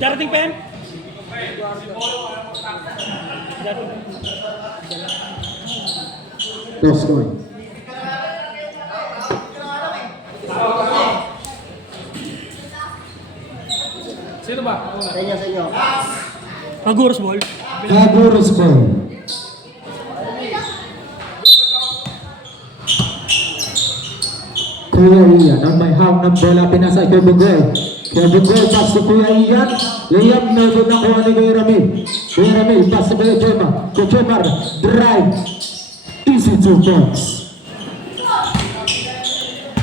Darating pa yan? Toss coin. Sino ba? Sa inyo. Aguros ball. Aguros ball. Kuya Ian ang may hawak ng bola, pinasa kay Bugol. Kaya Bugol, pass to Kuya Ian. Layup na doon nakuha ni Kuya Ramil. Kuya Ramil, pass to Kuya Jomar. Kuya Jomar, drive. Easy 2 points.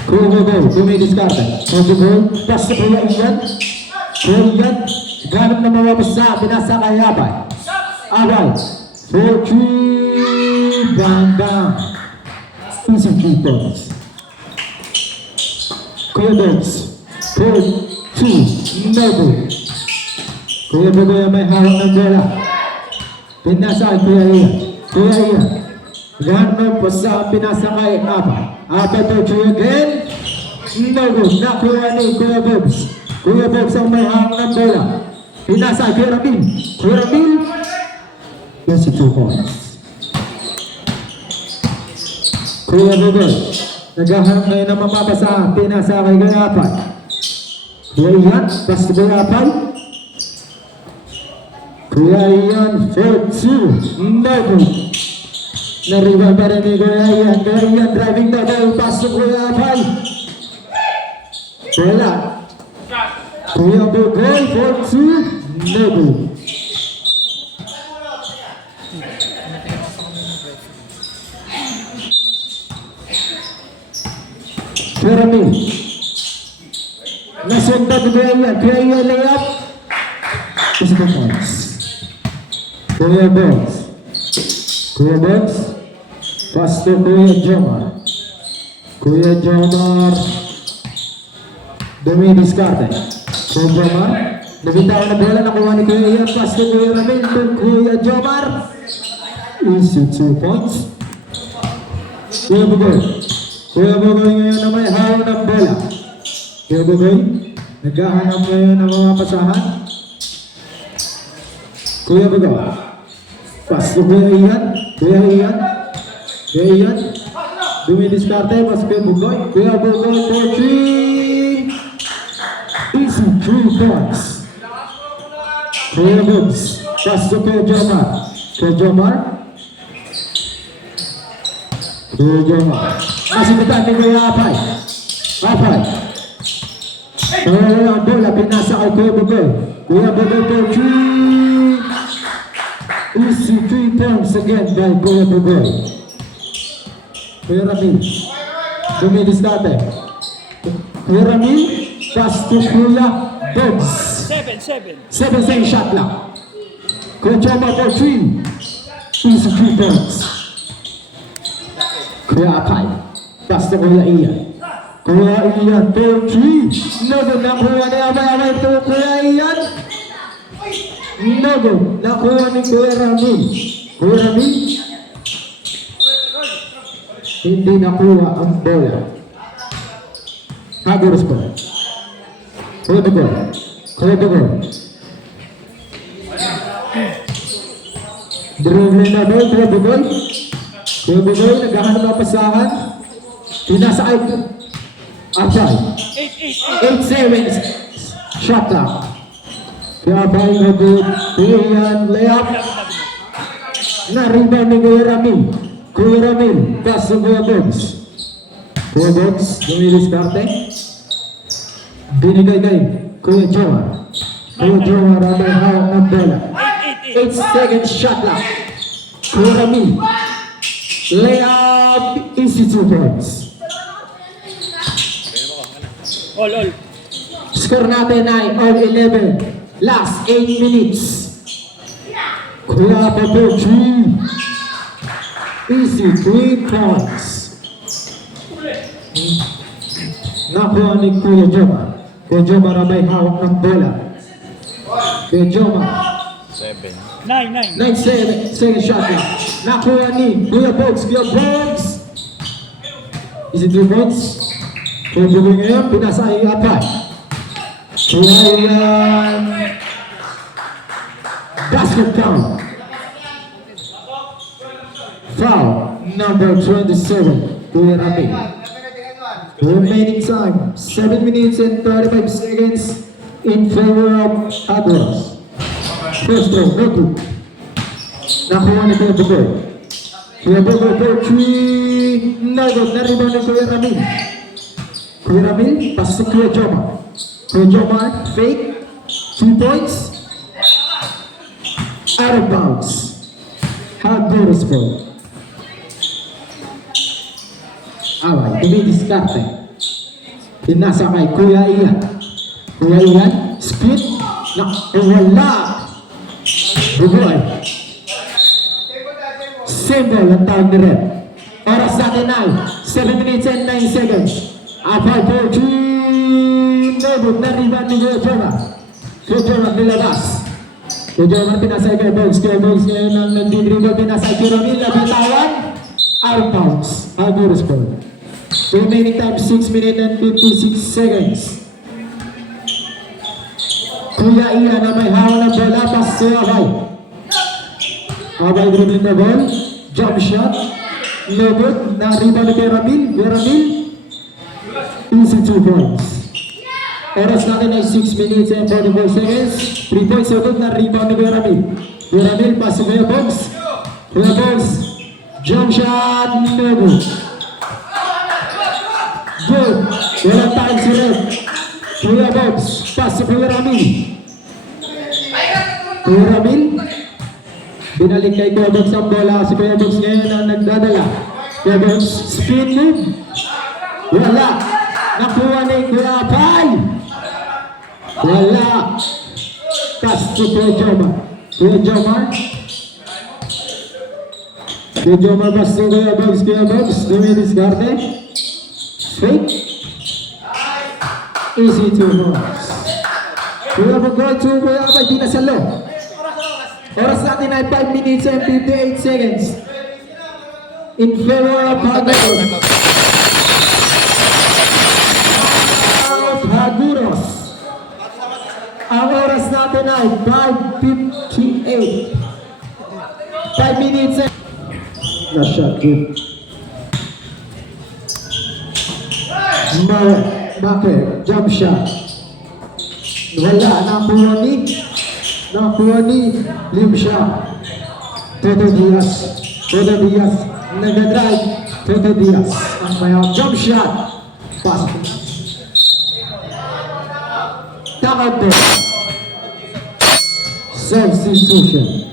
Kuya Bugol, dumidiskarte. Kuya Bugol, pass to Kuya Ian. Kuya Ian, ganap na mawapasa, pinasa kay Abay. Abay, 4-3, bang bang. Easy 3 points. Kuya Bogs, 4-2, Noble. Kuya Bogoy may hawak ng bola. Pinasa kay Kuya Ian. Kuya Ian, ganap po sa pinasa kay Abay. Abay 4-2 again. Noble, nakuha ni Kuya Bogs. Kuya Bogs ang may hawak ng bola. Pinasa kay Kuya Ramil. Kuya Ramil, yes, 2 points. Kuya Bogoy, naghahanap ngayon ng mapapasahan. Pinasa kay Kuya Apay. Kuya Ian, basta Kuya Apay. Kuya Ian, 4-2, Noble. Nariban pa rin ni Kuya Ian. Kuya Ian, driving the ball, pass to Kuya Apay. Wala. Kuya Bogoy, 4-2, Noble. Kuya Ramil. Nasundan ni Kuya Ian. Kuya Ian layup. Kasi the points. Kuya Bogs. Kuya Bogs. Pass to Kuya Jomar. Kuya Jomar. Dumidiskarte. Kuya Jomar. Nabitaw na bola. Nakuha ni Kuya Ian. Pass to Kuya Ramil. To Kuya Jomar. Easy 2 points. Kuya Bogoy. Kuya Bogoy ngayon na may hawak ng bola. Kuya Bogoy, naghahanap ngayon ng mga pasahan. Kuya Bogoy, pass to Kuya Ian. Kuya Ian. Kuya Ian. Dumidiskarte, pass Kuya Bogoy. Kuya Bogoy, 4-3. Easy 3 points. Kuya Bogs, pass to Kuya Jomar. Kuya Jomar. Kuya Jomar. Nasimutan ni Kuya Apay. Apay. Ang bola, pinasa kay Kuya Bogoy. Kuya Bogoy, 4-3. Easy 3 points again by Kuya Bogoy. Kuya Ramil. Dumidiskarte. Kuya Ramil. Pass to Kuya Bogs. 7 shot lang. Kuya Jomar, 4-3. Easy 3 points. Kuya Apay. Pass to Kuya Ian. Kuya Ian, 4-3. Nogo, nakuha ni Abay to Kuya Ian. Nogo, nakuha ni Kuya Ramil. Kuya Ramil. Hindi nakuha ang bola. Aguros po. Kuya Bogoy. Kuya Bogoy. Dribbling na ball, Kuya Bogoy. Kuya Bogoy, naghahanap ng pasahan. Pinasa ay Apay. 8-7. Shot lang. Kaya Apay na good. Kuya Ian, layup. Na-rebound ni Kuya Ramil. Kuya Ramil, pass to Kuya Bogs. Kuya Bogs, dumidiskarte. Binigay kay Kuya Jomar. Kuya Jomar ang may hawak ng bola. 8 seconds shot lang. Kuya Ramil. Layup, easy 2 points. All. Score natin ay all 11. Last 8 minutes. Kuya Bogoy, 3. Easy 3 points. Nakuha ni Kuya Jomar. Kuya Jomar ang may hawak ng bola. Kuya Jomar. 9 second shot lang. Nakuha ni Kuya Bogs. Kuya Bogs. Is it 2 points? Pwede ngayon, pinasa ay Apay. Kaya yan, basket count. Foul, number 27, Kuya Ramin. Remaining time, 7 minutes and 35 seconds in favor of Aguas. First throw, no good. Nakuha ni Kuya Bugoy. Kuya Bugoy for 3, no good. Na-rebound ni Kuya Ramin. Kuya Ramin, pass to Kuya Jomar. Kuya Jomar, fake, 2 points. Out of bounds. Aguas ball. Away, dumidiskarte. Pinasa kay Kuya Ian. Kuya Ian, split. Wala. Bugoy. Symbol ang tawag ni Red. Oras natin ay 7 minutes and 9 seconds. Apay for 3. Nebut na rebound ni Kuya Jomar. Kuya Jomar nilabas. Kuya Jomar pinasa kay Bogs. Kuya Bogs ngayon ang nagdidribble. Pinasa kay Ramil. Nabitawan. Out of bounds. Aguas ball. Remaining time 6 minutes and 56 seconds. Kuya Ian na may hawak ng bola. Pass to Abay. Abay dribbling the ball. Jump shot. No good. Na-rebound kay Ramil. Kay Ramil. Easy 2 points. Oras natin ay 6 minutes and 44 seconds. 3 points so good. Na-rebound kay Ramil. Kay Ramil. Pass to Kuya Bogs. Kuya Bogs. Jump shot. No good. Good. Walang time si Red. Kuya Bogs. Pass to Kuya Ramil. Kuya Ramil. Binalik kay Kuya Bogs ang bola. Si Kuya Bogs ngayon ang nagdadala. Kuya Bogs. Spin move. Wala. Nakuha ni Kuya Apay. Wala. Pass to Kuya Jomar. Kuya Jomar. Kuya Jomar pass to Kuya Bogs. Kuya Bogs. Dumidiskarte. Fake. Easy 2 points. Kuya Bugoy to Kuya Apay. Di na sa low. Oras natin ay 5 minutes and 58 seconds. In favor of Aguros. Ang oras natin ay 5:58. 5 minutes and... Last shot, good. Bakit? Jump shot. Wala. Nakuha ni Limsha. Toto Diaz. Toto Diaz. Nag-drive. Toto Diaz. Ang mayaw. Jump shot. Pass. Tama po. Substitution.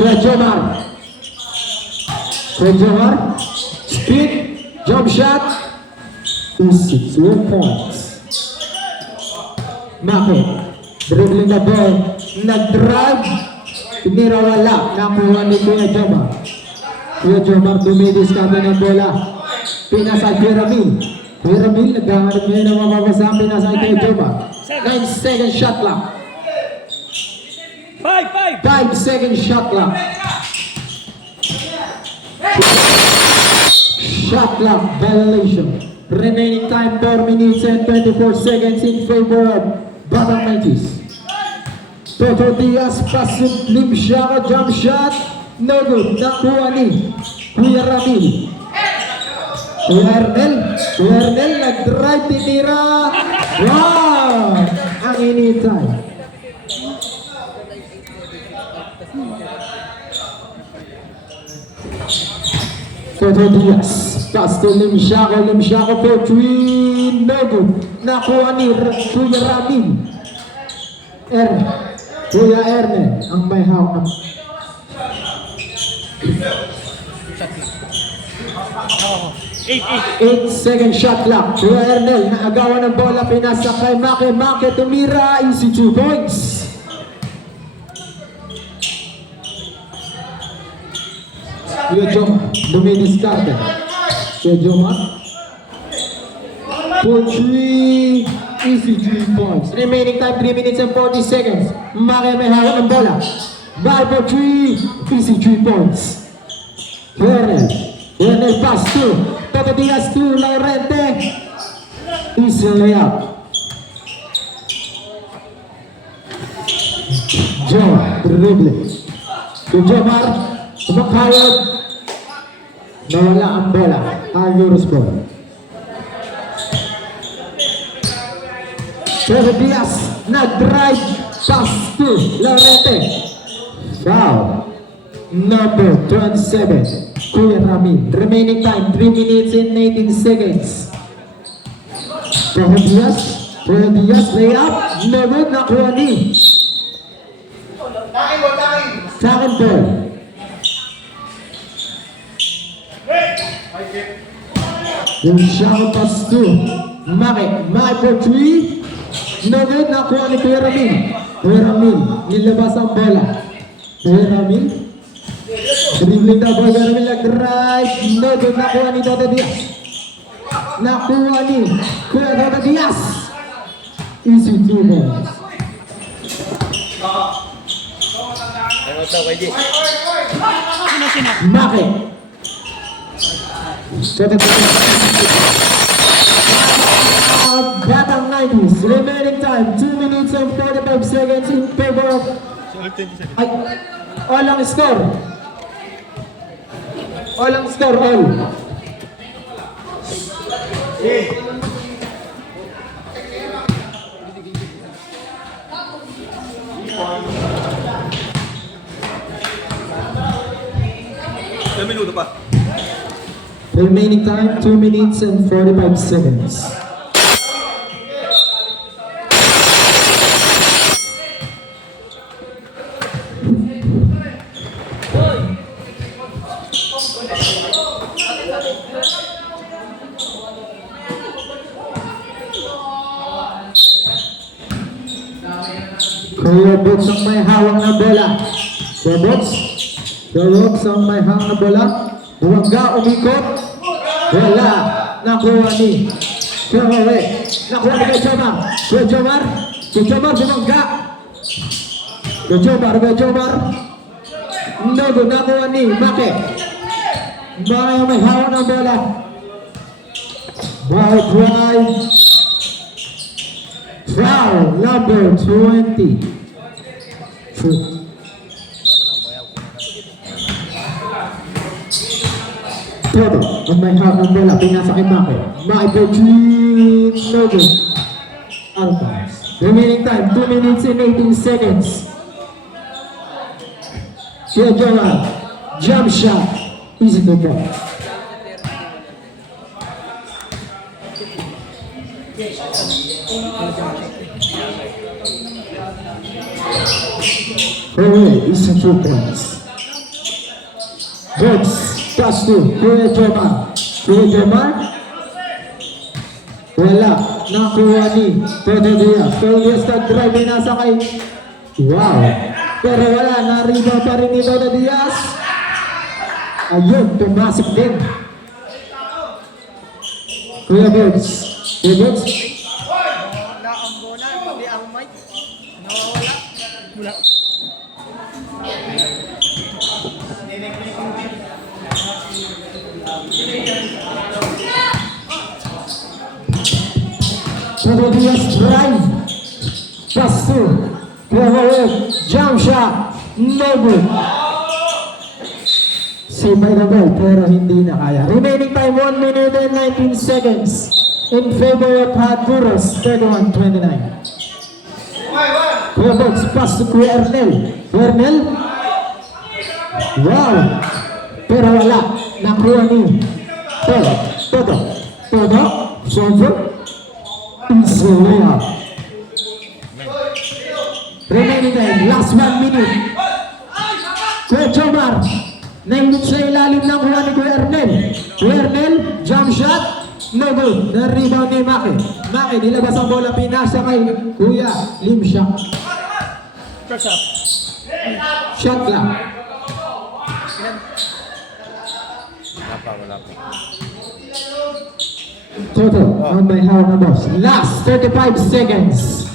Kuya Jomar. Kuya Jomar. Speed. Jump shot. Easy. 2 points. Bakit? Dribbling the ball. Nag-drive. Tinira wala. Nakuha ni Kuya Jomar. Kuya Jomar dumidiskarte ng bola. Pinasa Kuya Ramil. Kuya Ramil naghahanap ngayon ng mamabasa. Pinasa Kuya Jomar. 9 second shot lang. 5 second shot clock. Shot clock violation. Remaining time 4 minutes and 24 seconds in favor of Batang Mighties. Toto Diaz pass to Limsha. Jump shot. No good. Nakuha ni Kuya Ramil. Kuya Ernel nag-drive tinira. Wow! Ang initay. Toto Diaz, pass to Limshaco for 3, no good. Nakuha ni Kuya Ramil. Kuya Ernel, ang may hawak. 8 second shot clock. Kuya Ernel, naagawan ng bola, pinasa kay Make tumira, easy 2 points. Kuya Jomar, dumidiskarte. Kuya Jomar. For 3, Easy 3 points. Remaining time 3 minutes and 40 seconds. Maki may hawak ng bola. Ball for 3. Easy 3 points. Kernel pass to Toto Diaz to Laurente. Easy layup. Joe dribbling. To Jomar. Umakhayod. Nawala ang bola. Ayuros ball. Toto Diaz nag-drive pass to Laurente. Foul. Number 27, Kuya Ramin. Remaining time 3 minutes and 18 seconds. Toto Diaz layup. No good. Nakuha ni. Second ball. Yung shot pass to Maki for 3. No good. Nakuha ni Kuya Ramin. Kuya Ramin nilabas ang bola. Kuya Ramin dribbling the ball. Kuya Ramin nag-drive. No good. Nakuha ni Toto Diaz. Nakuha ni Kuya Toto Diaz. Easy 2 balls. Maki. Batang 90s. Remaining time 2 minutes and 45 seconds in favor of all ang score. All ang score. All. Minuto pa. Remaining time 2 minutes and 45 seconds. Kuya Box ang may hawak na bola. Kuya Box ang may hawak na bola. Buwangga, umikot. Wala. Nakuha ni Kuya Nakuha ni Kuya Jomar. Kuya Jomar, bumangga. Kuya Jomar. Nogo, nakuha ni Maki. Maki ang may hawak na bola. Ball drive. Foul number 20. Toto, ang may hawak ng bola, pinasa kay Maki. Maki for 3, no good. Out of bounds. Remaining time, 2 minutes and 18 seconds. Kuya Jomar, jump shot, easy to go. Easy 2 points. Box, pass to Kuya Jomar. Kuya Jomar. Wala. Nakuha ni Toto Diaz. Toto Diaz nag-drive, nasa kay. Wow. Pero wala. Nariba pa rin ni Toto Diaz. Ayun, tumasok din. Kuya Box. Kuya Box. Wala ang bola, hindi ang mic. Nawawala. Wala. Toto Diaz drive. Pass to Kuya jump shot. No good. Sipay na ball pero hindi na kaya. Remaining time 1 minute and 19 seconds in favor of Honduras, 31-29. Kuya Box, pass to Kuya Ernel. Wow! Pero wala. Nakuha ni Toto. Soldier. Easy layup. Remaining time, last 1 minute. Kuya Jomar. Nainit sa ilalim ng kuha ni Kuya Ernel. Kuya Ernel, jump shot. No good. Na-rebound ni Maki. Maki, nilabas ang bola, pinasa kay Kuya Lim shot. First up. Shot lang. Wala pa. Total ang may hawak na boss. Last 35 seconds.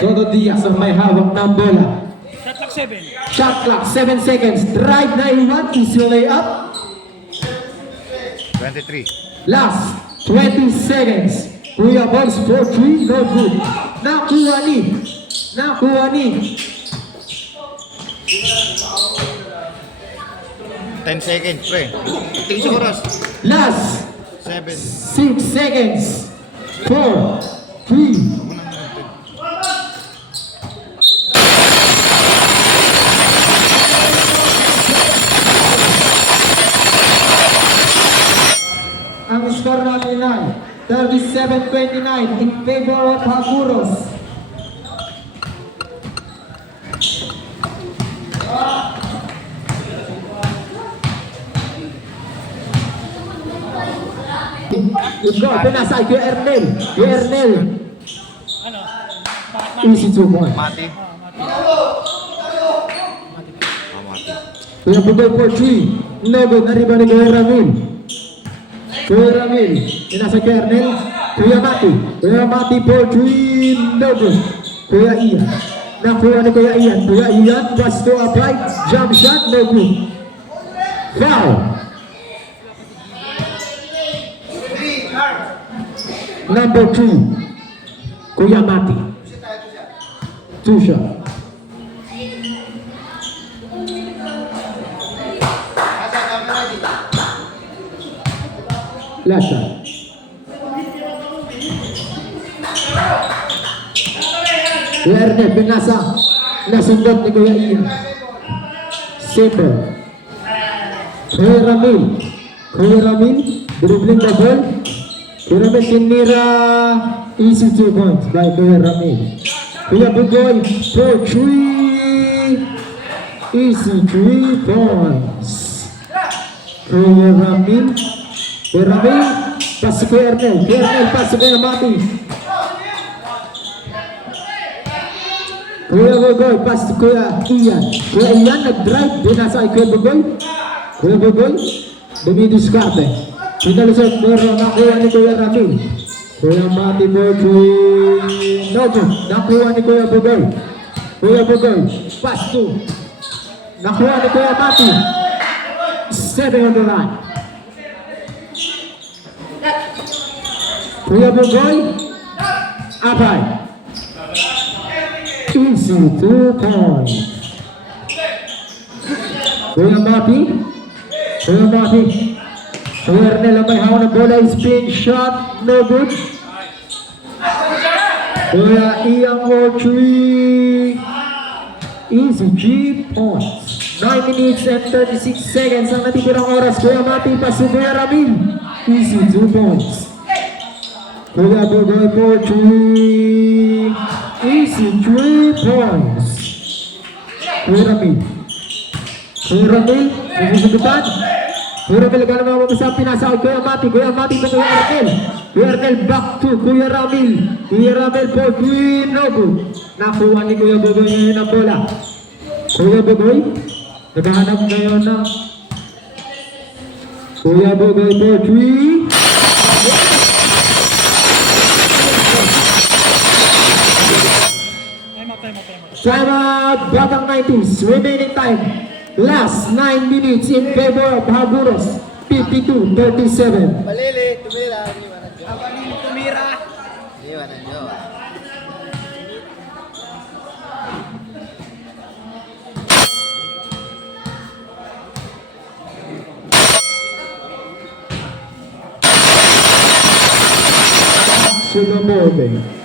Todo Diaz ang may hawak ng bola. Shot clock 7. Shot clock 7 seconds. Drive na iwan. Easy layup. 23. Last 20 seconds. Kuya Boys for 3. No good. Nakuha ni. 10 seconds, pre. Tingin sa oras. Last 7. 6 seconds. 4, 3. Ang score natin ay 37-29 in favor of Haguros. Let's go, pinasa kay Ernel. Ano? Easy 2 points. Mati. Kuya Bugay for 3. No good, nariba ni Kuya Ramil. Pinasa kay Ernel. Kuya Mati for 3. No good. Kuya Ian. Nakuha ni Kuya Ian was to apply. Jump shot, no good. Foul. Number 2, Kuya Mati. 2 shot. Last shot. Kuya Ernel, binasa. Nasundot ni Kuya Ian. Simple. Kuya Ramil, dribbling the ball. Kuya Ramil tinira. Easy 2 points by Kuya Ramil. Kuya Bugoy for 3. Easy 3 points. Kuya Ramil, pass to Kuya Ernel. Pass to Kuya Mati. Kuya Bugoy, pass to Kuya Ian. Kuya Ian nag-drive, binasa kay Kuya Bugoy. Kuya Bugoy, dumidiskarte. Pinalusot, pero nakuha ni Kuya Ramil. Kuya Mati Bugoy. No good, nakuha ni Kuya Bugoy. Pass to. Nakuha ni Kuya Mati. 7 on the line. Kuya Bugoy, abay. Easy 2 points. Kuya Mati. Kuya Ernel ang may hawak ng bola. Spin shot, no good. Kuya Ian for 3. Easy 3 points. 9 minutes and 36 seconds ang natitirang oras. Kuya Mati, paso Kuya Ramil. Easy 2 points. Kuya Bugoy for 3. Easy 3 points. Kuya Ramil, susugutan. Kuya Ramil, gano'n mga mamasang pinasa kay Kuya Mati pa Kuya Ernel. Kuya Ernel back to Kuya Ramil. For 3, no good. Nakuha ni Kuya Bugoy ngayon ang bola. Kuya Bugoy, naghahanap ngayon ng Kuya Bugoy for 3. Time out, Batang 90s, remaining time. Last 9 minutes in favor of Haguros, 52-37. Malili, tumira. Abalin tumira. Iwanan nyo. Sunomobe.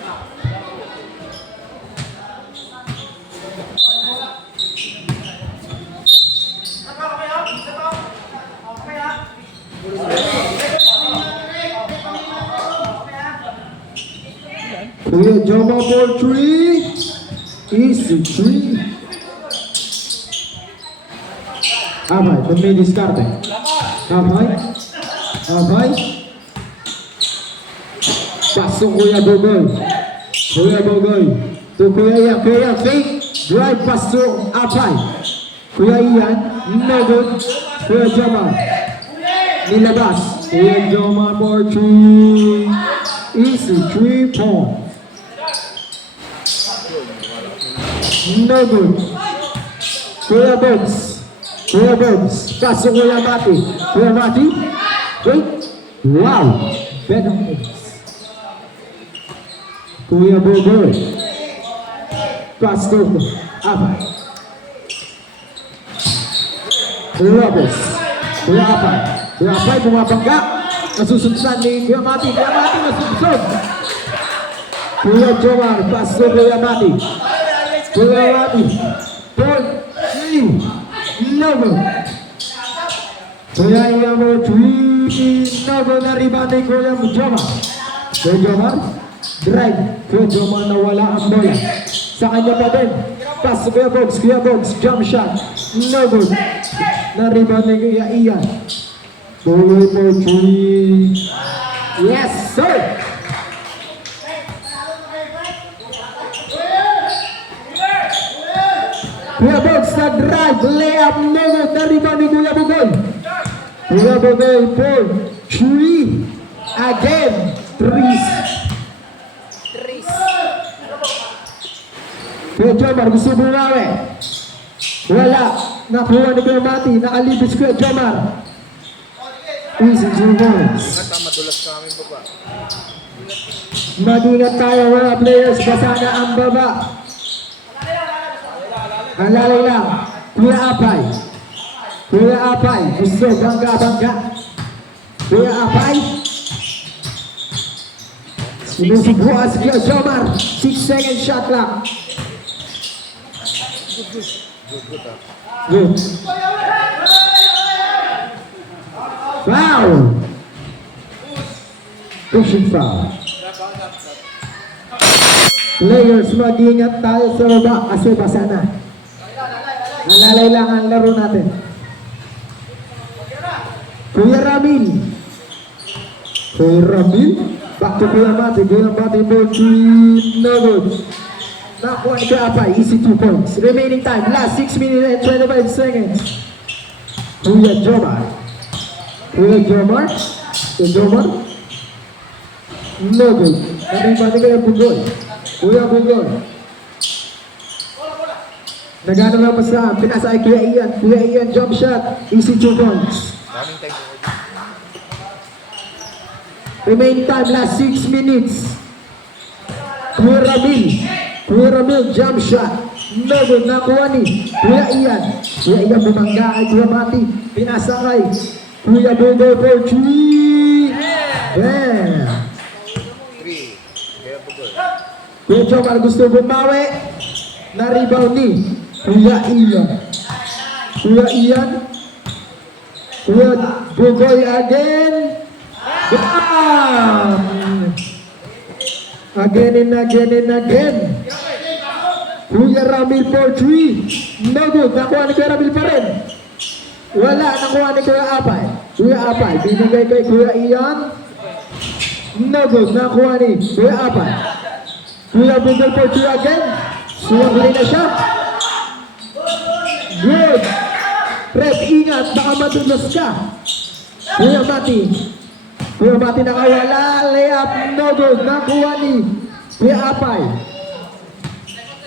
Kuya Joma for 3. Easy 3. Abay, dumidiskarte. Abay. Pasok Kuya Bugoy. To Kuya Ian, fake. Drive pass to Abay. Kuya Ian, no good. Kuya Joma. nilabas. Kuya Jomar for 3. Easy, 3 points. No good. Kuya Bugs. Pasok Kuya Mati. Kuya Mati. Wait. Wow. Better moves. Kuya Bugoy. Pass to Apay. Kuya Apay bumabangga. Nasusundan ni Kuya Mati nasusunod. Kuya Jomar. Pass to Kuya Mati. Kuya Mati. 4, 3, level. Kuya Iyamo 3, level na rebound ni Kuya Jomar. Kuya Jomar, drive. Kuya Jomar nawala ang bola. Sa kanya pa din. Pass to Kuya Bogs, jump shot. No good. Na rebound ni Kuya Ian. Tuloy for 3. Yes, sir! Kuya Bogs na drive, layup, no good, na rebound ni Kuya Bugoy. Kuya Bugoy for 3. Again, 3. Kuya Jomar, gusto bumawi. Wala, nakuha ni Kuya Mati, nakalibis Kuya Jomar. Easy 2 points. Madulas sa aming baba. Mag-ingat tayo mga players, basa na ang baba. Ang lalay lang, Kuya Apay, gusto bangga. Kuya Apay, sinusubuan si Kuya Jomar, 6-second shot lang. Good. Foul. Pushing foul. Players, mag-ingat tayo sa baba kasi basa na. Nalalay lang ang laro natin. Kuya Ramil. Back to Kuya Mati. Kuya Mati for 3. No good. Nakuha ni Kuya Apay. Easy 2 points. Remaining time. Last 6 minutes and 25 seconds. Kuya Jomar. No good. Naging Kuya Bugoy. Nagano lang pa sa pinasa ay Kuya Ian jump shot. Easy 2 points. Daming time. Remaining time, last 6 minutes. Kuya Ramil jump shot. No good, nakuha ni Kuya Ian bumangga ay Kuya Mati. Pinasa kay Kuya Bugoy for 3. Bam! 3. Kaya Bugoy. Kuya Jomar gusto bumawi. Na-rebound ni Kuya Bugoy again. Bam! Again and again. Kuya Ramil for 3. No good. Nakuha ni Kuya Ramil pa rin. Wala. Nakuha ni Kuya Apay. Binigay kay Kuya Ian. No good. Nakuha ni Kuya Apay. Kuya Bugoy for 2 again. Suwagli na siya. Good. Red, ingat. Baka madulas ka. Kuya Mati nakawala. Layup. No good. Nakuha ni Kuya Apay.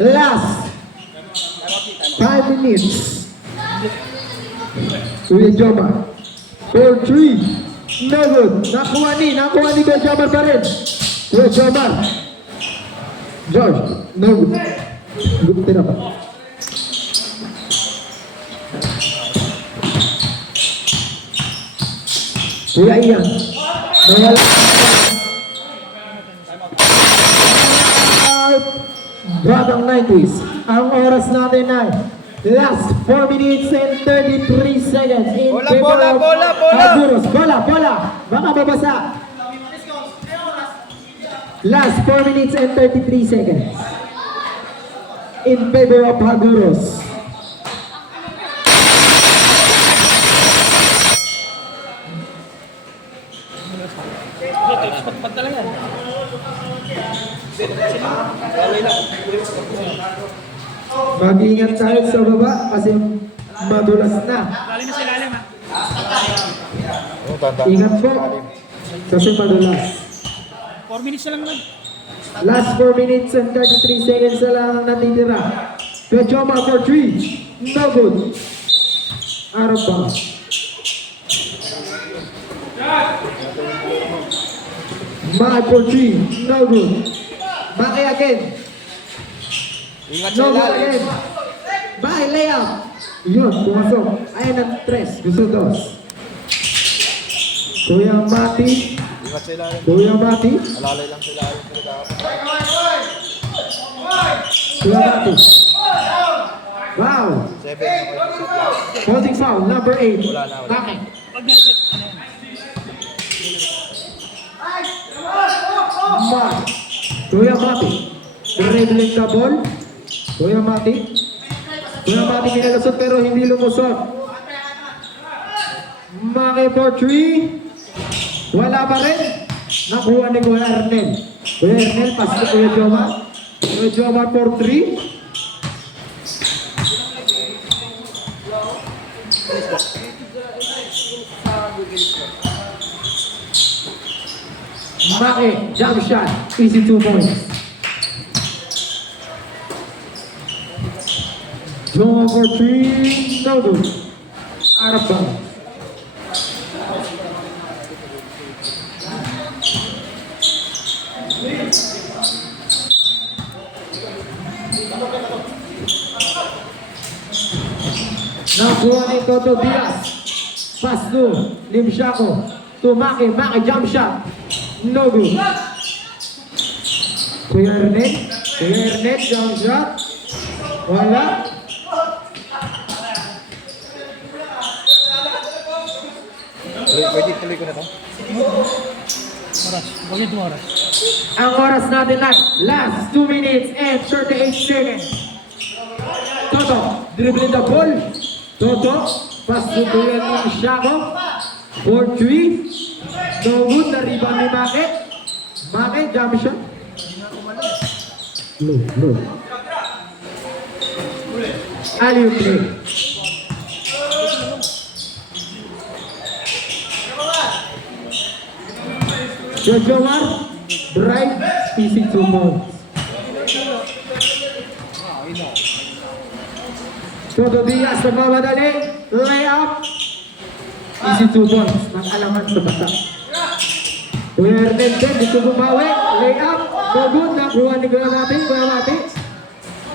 Last 5 minutes. Kuya Jomar for 3. No good. Nakuha ni Kuya Jomar pa rin. Kuya Jomar. George. No good. Good pa. Kuya Ian. Nawala. Batang 90s. Ang oras natin ay last 4 minutes and 33 seconds in favor of Haguros. Bola. Baka babasa. Last 4 minutes and 33 seconds in favor of Haguros. Mag-ingat tayo sa baba kasi madulas na. Galing na sila, ha? tanda. Ingat po. Kasi padulas. 4 minutes na lang naman. Last 4 minutes and 33 seconds na lang ang natitira. Pechoma for 3. No good. Out of bounds. Maki for 3. No good. Maki again. Ingat sa No good ilalim. again. Maki layup. Yun, pumasok. Ayan ang 3. Gusto dos. Kuya Mati. Ingat sa ilalim. Kuya Mati. Alalay lang sa ilalim. Kuya Mati. Wow. 7 na kayo. Holding foul, number 8. Wala na, wala. Maki. Maki. Kuya Mati. Dribbling the ball. Kuya Mati. Kuya Mati pinalusot pero hindi lumusot. Maki for 3. Wala pa rin. Nakuha ni Kuya Ernel. Kuya Ernel, pass to Kuya Joma. Kuya Joma for 3. Maki, jump shot. Easy 2 points. Joma for 3. No good. Out of bounds. Nakuha ni Toto Diaz. Pass to Limshako. To Maki. Maki jump shot. No good. Kuya Ernest. Kuya Ernest jump shot. Wala. Pwede tuloy ko na to. Oras. Bagay ito oras. Ang oras natin na last 2 minutes and 38 seconds. Toto, dribbling the ball. Toto, pass to Kuya Limshako. For 3. No good, na rebound ni Maki. Maki, jump shot. No. Alley play. Jojomar, drive, easy 2 points. Toto Diaz, nagmamadali, layup, easy 2 points. Nag-alaman sa bata. Kuya Ernel, gusto bumawi, layup, no good, nakuha ni Kuya Mati,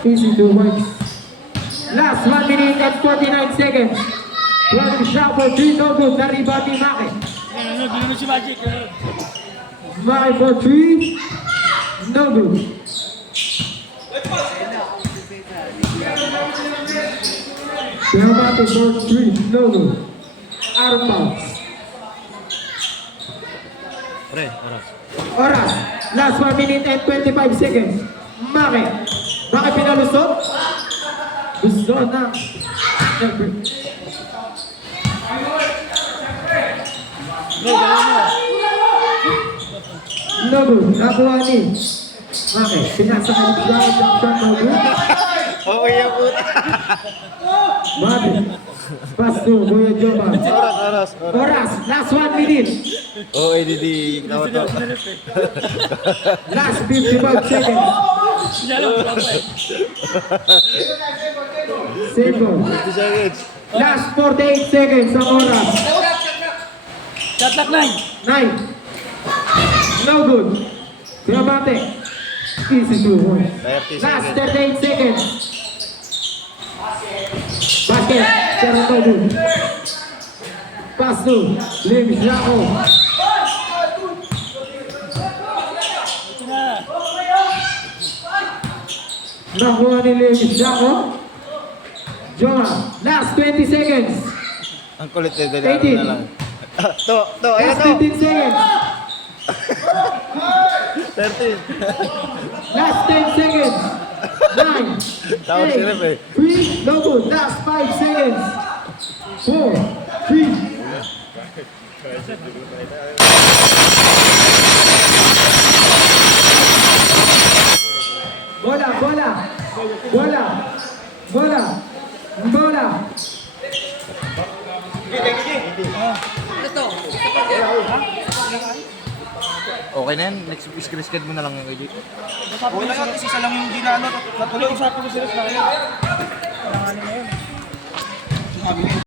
easy 2 points. Last 1 minute and 49 seconds. Running shot for 3, no good, na-rebound ni Maki. Ano si Magic? Maki for 3, no good. Kuya Mati for 3, no good. Out of bounds. Oras. Last 1 minute and 25 seconds. Maki. Maki pinalusot. Gusto na. No good. Nakuha ni Maki. Pinasa ka ni Kuya. Jump shot, no good. Okay yan po. Maki. Pass to Kuya Joma. Oras. Oras. Last 1 minute. Oo, ADD. Nawa to. Last 55 seconds. Second. 50 seconds. Last 48 seconds ang oras. Shot clock 9. 9. No good. Grabate. Easy 2 points. 30 Last seconds. 38 seconds. Basket. Pero no good. Pass to Lim Shako. Ito na. Nakuha ni Lim Shako. Joma. Last 20 seconds. Ang kulit eh. 18. Na lang. Ayan Last to. 15 seconds. 13. Last 10 seconds. 9. Tawag si Rep eh. 3. No good. Last 5 seconds. 4. 3. Bola. Okay na yan. Next scratch card mo na lang yung KJ. Okay lang yan, isa lang yung ginano. Natuloy. Usapan ko sila sa akin. Kailanganin na yun.